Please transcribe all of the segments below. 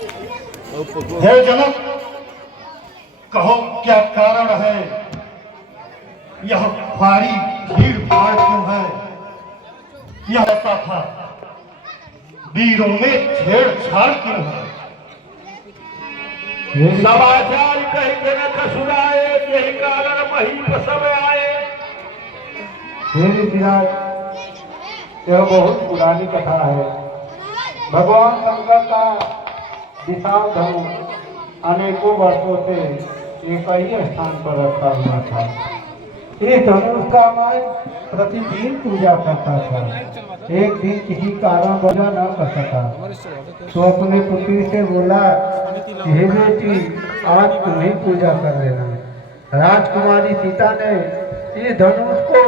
हे जनक, कहो क्या कारण है? यह भारी भीड़ भाड़ क्यों है? यह ऐसा था, वीरों में छेड़छाड़ क्यों है? समाचार कहीं जनक सुनाए, यही कारण मही सब आए। यह बहुत पुरानी कथा है। भगवान शंकर का विशाल धनुष अनेकों वर्षों से एक ही स्थान पर रखा हुआ था। इस धनुष का मैं प्रतिदिन पूजा करता था। एक दिन किसी कारण पूजा न कर सका तो अपने पुत्री से बोला, हे बेटी, आज तुम्हें पूजा कर लेना। राजकुमारी सीता ने इस धनुष को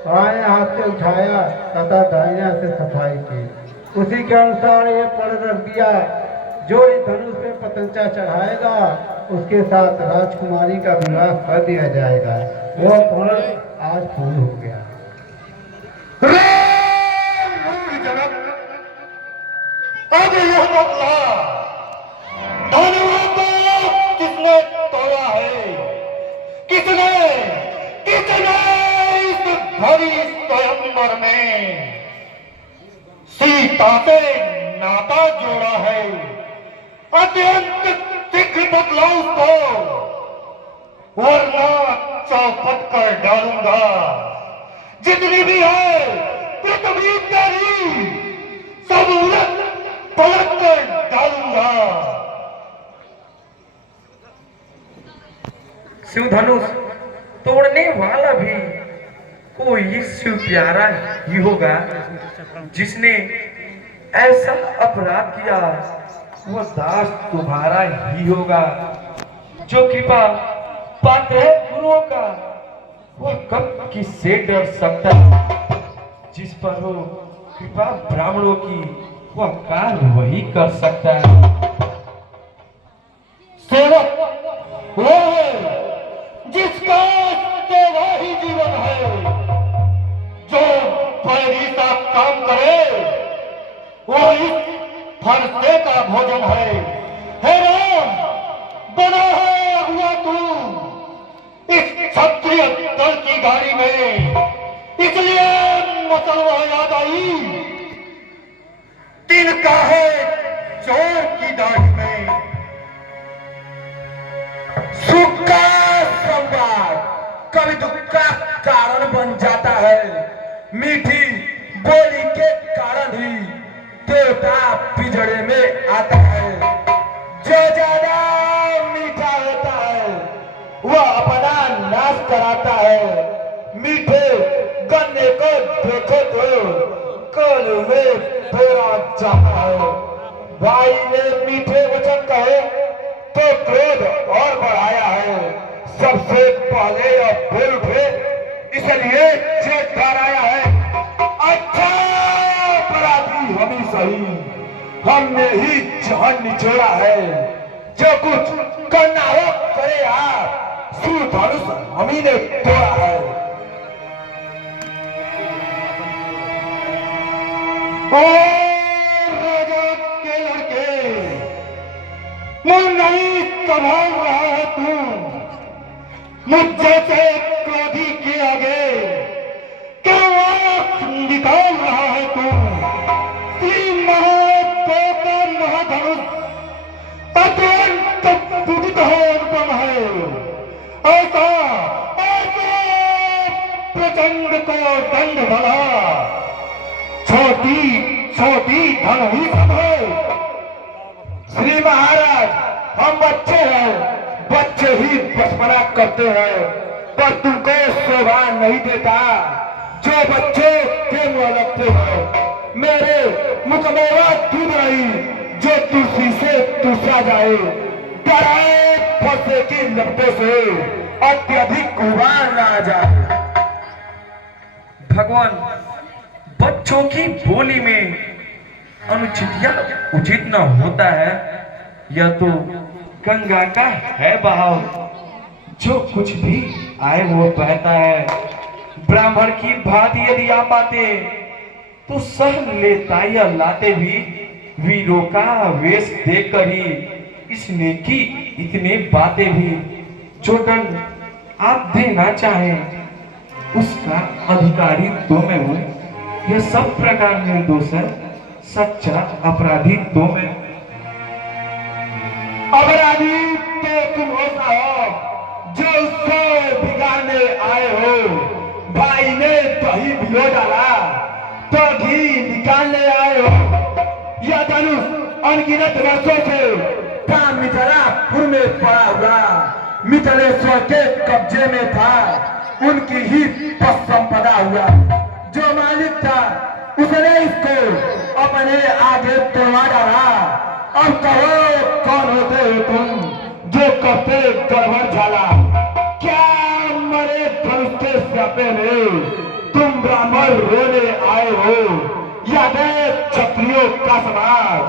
बाएं हाथ से उठाया तथा दाहिने हाथ से सफाई की। उसी के अनुसार ये पढ़ रख दिया, जो इस धनुष पे पतंचा चढ़ाएगा उसके साथ राजकुमारी का विवाह कर दिया जाएगा। वह पढ़ आज पूर्ण हो गया। अब यह बदला धनुष को किसने तोड़ा है? किसने किसने इस भरी स्वयंवर में सीता से नाता जोड़ा है? अत्यंत शीघ्र बदला उसको, वरना चौपट कर डालूंगा। जितनी भी है पृथ्वी तेरी, सब उलट पलट कर डालूंगा। शिव धनुष तोड़ने वाला भी कोई शिव प्यारा ही होगा। जिसने ऐसा अपराध किया वह दास तुम्हारा ही होगा। जो कृपा पात्र है गुरुओं का, वह कब किससे डर सकता है? जिस पर हो कृपा ब्राह्मणों की, वह कार्य वही कर सकता है। सेवक वो है जिसका सेवा ही जीवन है। जो पैरी सा काम करे वो इस फरसे का भोजन है। हे राम, बना है हुआ तू इस क्षत्रिय दल की गाड़ी में, इसलिए मसलवा याद आई। तिनका है चोर की दाढ़ी में। सुख का संवाद कभी दुख का कारण बन जाता है। मीठी बोली के कारण ही देवता पिजड़े में आता है। जो ज्यादा मीठा होता है वह अपना नाश कराता है। मीठे गन्ने को देखो तो कल में पेड़ा चाहता है। भाई ने मीठे वचन कहे तो क्रोध और बढ़ाया है। सबसे पहले यह बोल उठे, इसलिए चेत कराया है। अच्छा अपराधी हम ही सही, हमने ही जहन निचोड़ा है। जो कुछ करना हो करे आप, शिव धनुष हम ही ने तोड़ा है। राजा के लड़के, मुझ नहीं संभाल रहा है तू। मुझ जैसे क्रोधी के आगे क्यों आंख निकाल रहा है तू? श्री महादेव का महाधनुष अत्यंत विदित है, अनुपम है। ऐसा ऐसा प्रचंड को दंड भला, छोटी छोटी धन ही सब है। श्री महाराज, हम बच्चे हैं, बच्चे ही बचपना करते हैं, पर तुमको शोभा नहीं देता जो बच्चे प्रेम लगते हैं। मेरे मुकमेवा दूध रही जो तुलसी से दूसरा जाए। डराए फंसे की लपटों से अत्यधिक कुबार ना जाए। भगवान, बच्चों की बोली में अनुचित या उचित न होता है। यह तो गंगा का है बहाव, जो कुछ भी आए वो बहता है। ब्राह्मण की भांति यदि आप आते तो सह लेता या लाते भी वीरों का वेश देखकर ही इसने की इतनी बातें भी। जो दंड आप देना चाहें उसका अधिकारी तो मैं हूं। यह सब प्रकार निर्दोष है, सच्चा अपराधी तो मैं। अपराधी तो तुम हो साहब, जो उसको बिगाड़ने आए हो। भाई ने दही भिगो डाला तो घी निकालने आए हो। यह धनुष अनगिनत वर्षों से था मिथिलापुर में पड़ा हुआ, मिथिलेश्वर के कब्जे में था, उनकी ही संपदा हुआ। जो मालिक था उसने इसको अपने आगे तोड़वा डाला। अब कहो कौन होते हो तुम जो करते गड़बड़ झाला? क्या मरे धनुष के स्यापे में तुम ब्राह्मण रोने आए हो? यादें क्षत्रियों का समाज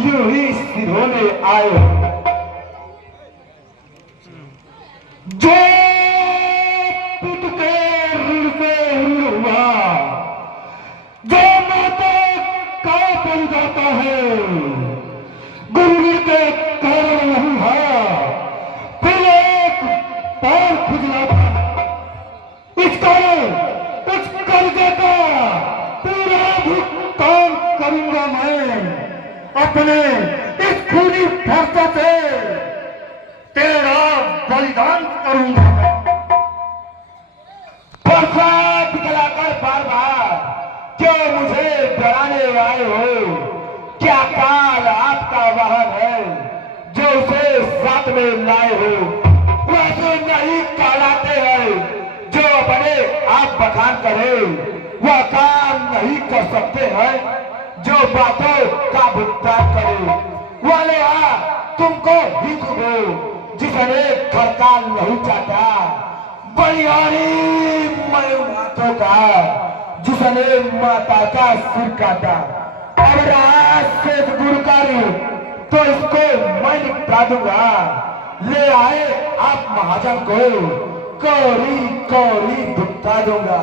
यूं ही सिरोने आए हो। जो पुत के ऋण से ऋण हुआ, जो माता का बन जाता है, गुरु के कारण नहीं है, फिर एक पैर खुजलाता। इस कर्जे का पूरा भुगतान करूंगा मैं अपने इस खूनी फरसा से। तेरा बलिदान करूंगा मैं। फरसा दिखलाकर बार बार क्यों मुझे डराने आए हो? क्या काल आपका वाहन है जो उसे साथ में लाए हो? वैसे नहीं कहलाते हैं जो अपने आप बखान करे। वह काम नहीं कर सकते हैं जो बातों का भुगतान करे। वाले तुमको ही दो जिसने खड़काल नहीं चाहता, बलिहारी मयूनाथों का जिसने माता का सिर काटा। अब राज से गुरु कार्य तो इसको मैं निपटा दूंगा। ले आए आप महाजन को, कौरी कौरी भुगता दूंगा।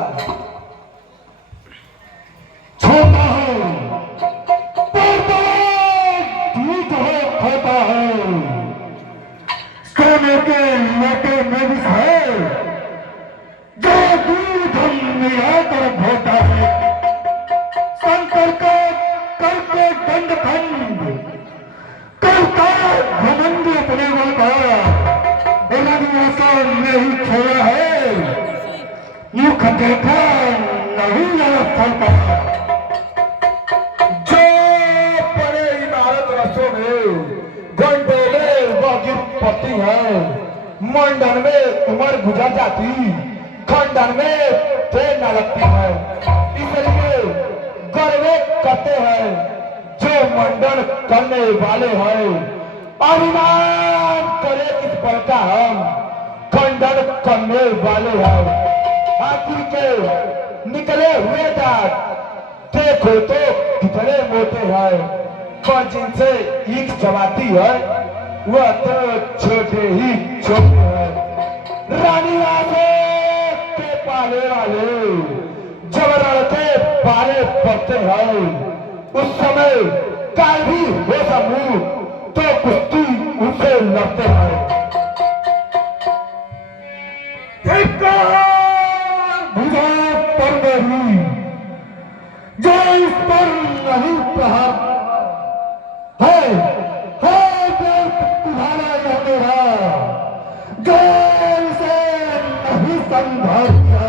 छोटा है ठीक है, खोता है सोने के लोटे में भी है, जो दूध मिलाकर भोता है। शंकर का करके दंड खंड करता घमंड अपने बल का नहीं छोड़ा है। मुख देखा नहीं स्थल पर जो बड़े इमारत रसों में घंटों में वह गिरपति है। मंडन में उम्र गुजर जाती, खंडन में ट्रेन न लगती है। इसलिए गर्वे करते हैं जो मंडन करने वाले हैं। अभिमान करे किस पर का हम खंडन करने वाले हैं। हाथी के निकले हुए दांत देखो तो कितने मोटे हैं, पर जिनसे ईख चबाती है वह तो छोटे ही छोटे हैं। रानी राजे के पाले वाले जब लड़के पाले पड़ते हैं, उस समय काल भी हो समूह तो कुश्ती उनसे लड़ते हैं। भुजा पर नहीं जो इस पर नहीं प्रहार है तुम्हारा यह मेरा, जो इसे नहीं संभालता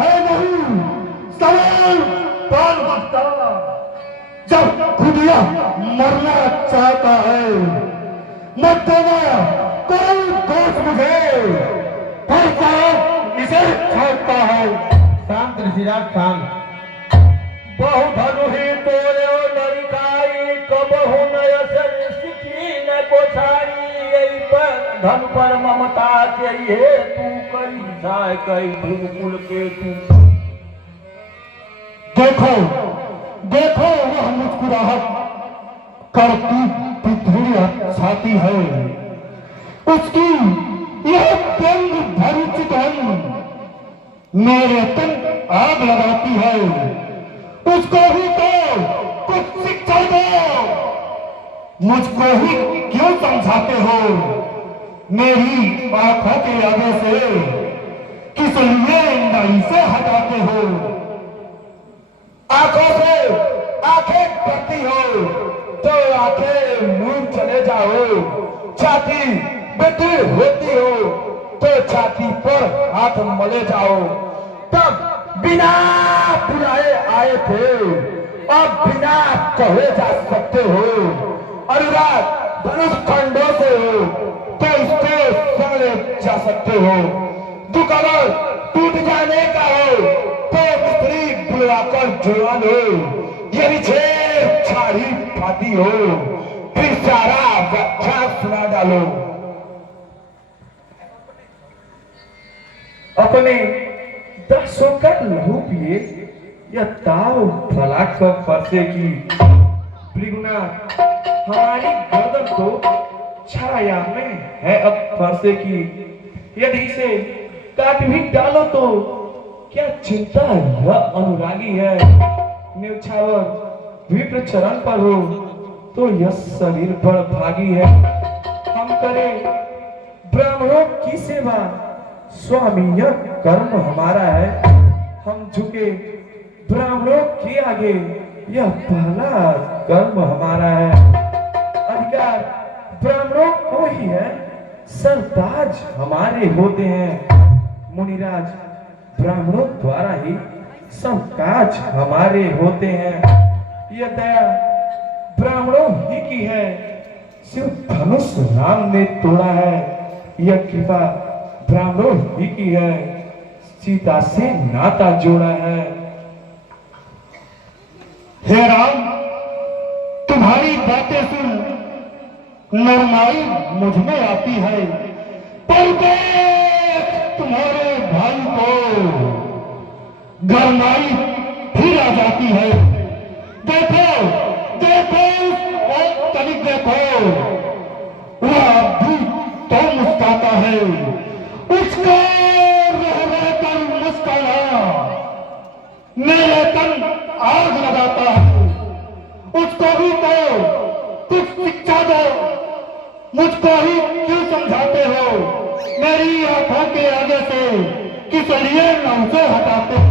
है नहीं सवाल पाल बचता। जब खुदिया मरना चाहता है मत देना कोई दोष मुझे, इसे छोड़ता है। शांत ऋषिराज शांत। बहु धनु ही तोरे नरिकाई कबहु नय सिखी न पोछाई। यही पर धन पर ममता के हे तू कई जाय कई भूकुल के तू। देखो देखो वह मुस्कुराहट करती पितृ छाती है, उसकी यह व्यंग भरी चितवन मेरे तन आग लगाती है। उसको ही तो कुछ शिक्षा दो। मुझको ही क्यों समझाते हो मेरी आंखों के आगे से, किस लिए नहीं से हटाते हो। आंखों से आंखें करती हो तो आंखें मुंह चले जाओ, छाती बिटी होती हो तो छाती पर हाथ मले जाओ। तब बिना बुलाए आए थे, अब बिना कहे जा सकते हो। अनुराग धनुष खंडों से हो तो इसको संग ले जा सकते हो। दुख अगर टूट जाने का हो तो मिस्त्री बुलवाकर जुड़वा लो। यदि छेड़छाड़ी फाटी हो फिर सारा व्याख्या सुना डालो। अपने दासों का लहू पिए या ताव फला कर फरसे की भृगुनाथ, हमारी गर्दन तो छाया में है अब फरसे की। यदि इसे काट भी डालो तो क्या चिंता, यह अनुरागी है। न्यौछावर विप्र चरण पर हो तो यह शरीर बड़ भागी है। हम करें ब्राह्मणों की सेवा, स्वामी यह कर्म हमारा है। हम झुके ब्राह्मणों के आगे, यह पहला कर्म हमारा है। अधिकार ब्राह्मणों को ही है, सरताज हमारे होते हैं। मुनिराज ब्राह्मणों द्वारा ही सब काज हमारे होते हैं। यह दया ब्राह्मणों ही की है, शिव धनुष राम ने तोड़ा है। यह कृपा ब्राह्मणों ही की है, सीता से नाता जोड़ा है। हे राम, तुम्हारी बातें सुन नरमाई मुझ में आती है, पर देख तुम्हारे भाई को गरमाई फिर आ जाती है। देखो देखो और तनिक देखो, वह भी तो मुस्कुराता है। उसका रह रहकर मुस्कुराना मेरे तन आग लगाता है। उसको भी तो कुछ शिक्षा दो। मुझको ही क्यों समझाते हो मेरी आंखों के आगे से, किस लिए नाव से हटाते।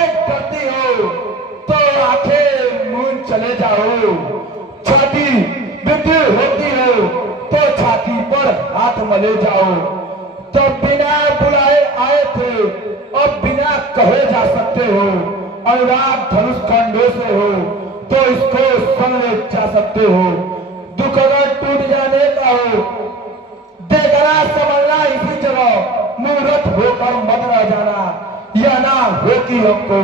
करती हो तो आंखें मुंह चले जाओ। छाती बिटी होती हो तो छाती पर हाथ मले जाओ। तो बिना बुलाए आए थे, अब बिना कहे जा सकते हो। अनुराग धनुष खंडों से हो तो इसको संग ले जा सकते हो। दुख अगर टूट जाने का हो, देखना समझना इसी जगह, मूर्ख होकर मत रह जाना। यह ना हो कि हमको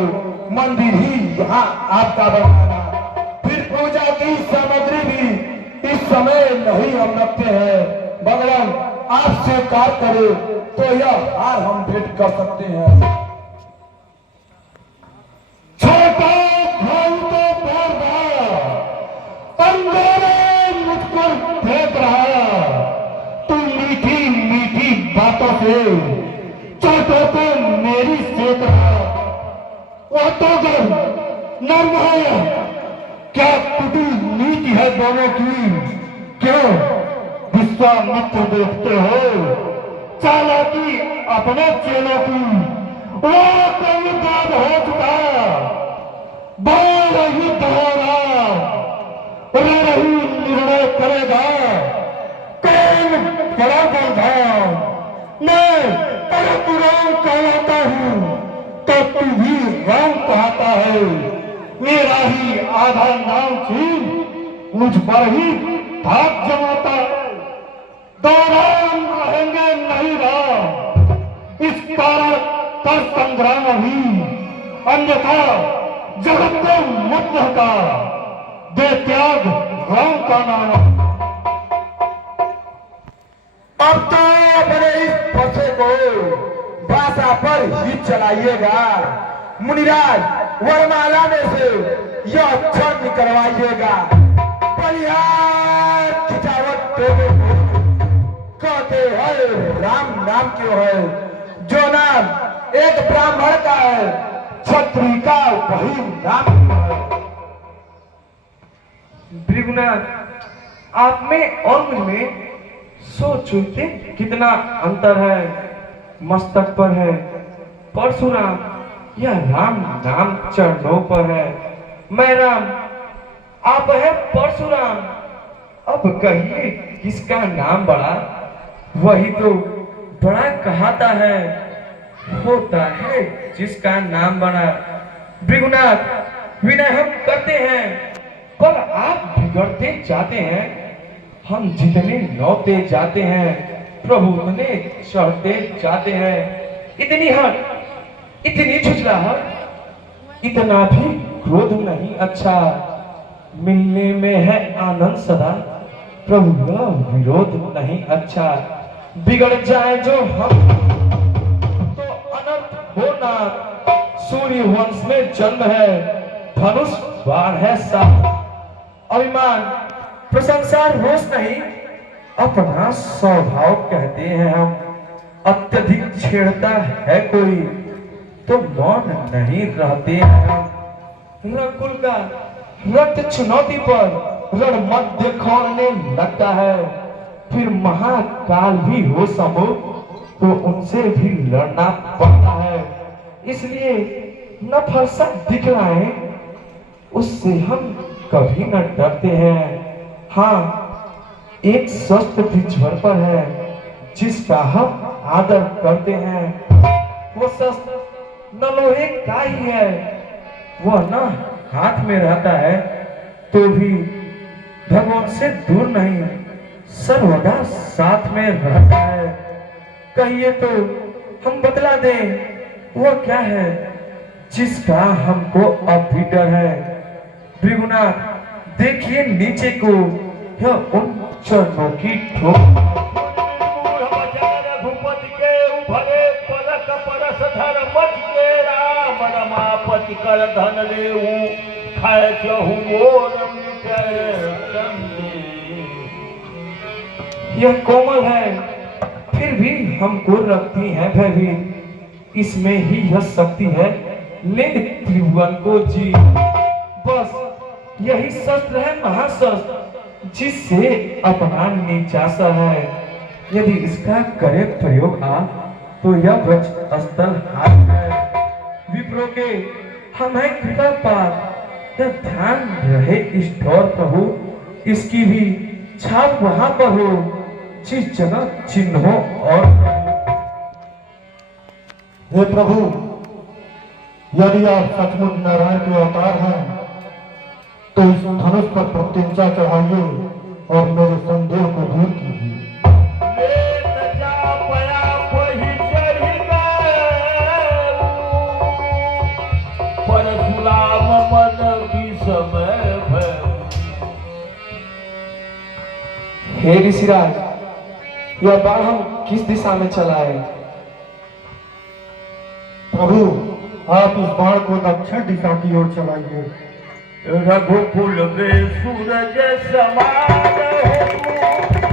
मंदिर ही यहाँ आपका बनाना। फिर पूजा की सामग्री भी इस समय नहीं हम रखते हैं। भगवान आप स्वीकार करे तो यह हार हम भेंट कर सकते हैं। छोटा भाई तो बार बार अंधेरे मुझ पर फेंक रहा। तू मीठी मीठी बातों से छोटों को मेरी सेक रहा। वो तो गर नर्म है, क्या कुटी नीति है दोनों की। क्यों विश्वामित्र देखते हो चालाकी अपने चेलों की। वो कोई बात हो चुका, बोल रही दोहरा, रही निर्णय करेगा कौन बड़ा बलधाम। मैं परपुराण कहलाता हूँ तो तू भी राम कहता है। मेरा ही आधा नाम छीन मुझ पर ही धाक जमाता है। दो राम रहेंगे नहीं राम, इस कारण का संग्राम अभी। अन्यथा जगत को मत रहता, दे त्याग राम का नाम। अब तो अपने इस फंसे को भाषा पर ही चलाइएगा। मुनिराज वरमाला में से यह अक्षर निकलवाइएगा। बलिहार खिंचावट देवे कहते हैं राम नाम क्यों है। जो नाम एक ब्राह्मण का है, क्षत्रिय का वही नाम है। भृगुनाथ, आप में और मुझ में सोचते कितना अंतर है। मस्तक पर है परशुराम, यह राम नाम चरणों पर है। मैं राम, आप है परशुराम। अब कहिए किसका नाम बड़ा? वही तो बड़ा कहता है, होता है जिसका नाम बड़ा। भृगुनाथ, विनय हम करते हैं, पर आप बिगड़ते जाते हैं। हम जितने नौते जाते हैं, प्रभु उतने चढ़ते जाते हैं। इतनी हट, इतनी झुझलाहट, इतना भी क्रोध नहीं अच्छा। मिलने में है आनंद सदा, प्रभु यह विरोध नहीं अच्छा। बिगड़ जाए जो हम तो अनर्थ होना। सूर्य वंश में जन्म है, धनुष बाण है साथ। अभिमान, प्रशंसा, रोष नहीं, अपना स्वभाव कहते हैं हम। अत्यधिक छेड़ता है कोई तो मौन नहीं रहते हैं हम। रकुल का रक्त चुनौती पर रण मध्य खोलने लगता है। फिर महाकाल भी हो संभव तो उनसे भी लड़ना पड़ता है। इसलिए न फरसा दिखलाएं, उससे हम कभी न डरते हैं। हाँ, एक स्वस्थ पिछड़ पर है जिसका हम आदर करते हैं। वो शस्त्र न लोहे का ही है, वह न हाथ में रहता है तो भी भगवान से दूर नहीं, सर्वदा साथ में रहता है। कहिए तो हम बतला दें, वह क्या है जिसका हमको अब भी डर है। भृगुनाथ, देखिए नीचे को, यह उन चरणों की ठोक। रघुपति के उभरे पलक परस धर्मत के राम रमापति कर धन देऊ खाए चहु मोर यह कोमल है, फिर भी हमको रखती है भयभीत। इसमें ही यह शक्ति है, ले त्रिभुवन को जी। बस यही शस्त्र है महाशस्त्र, जिससे अपना नीचा सा है। यदि इसका करे प्रयोग आप तो यह वृक्ष स्थल हाथ है। विप्रो के हम है कृपा पार, यह ध्यान रहे इस ढोर प्रभु, इसकी भी छाप वहां पर हो जिस जगह चिन्ह हो। और हे प्रभु, यदि आप सचमुच नारायण के अवतार हैं तो इस धनुष पर प्रत्यंचा चढ़ाइए और मेरे संदेह को दूर कीजिए। परशुराम मन की समय हे ऋषिराज, यह बाण हम किस दिशा में चलाए? प्रभु, आप इस बाण को दक्षिण दिशा की ओर चलाइए। रघुकुल में सूरज समान हो